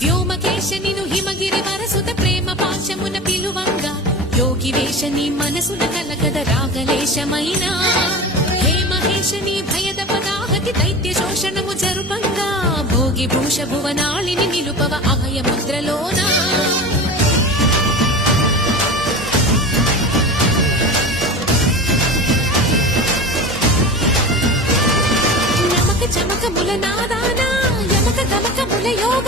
వ్యోమకేశ నిను హిమగిరి వరసుత ప్రేమ పాశమున పిలువంగా యోగి వేష నీ మనసున కలగద రాగలేశమైన హే మహేశ నీ భయద పదాహతి దైత్య శోషణము జరుపంగా భోగి భూష భువనాళిని నిలుపవ అభయ ముద్రలోనా చమకముల నాదానా యమక గమకముల యోగ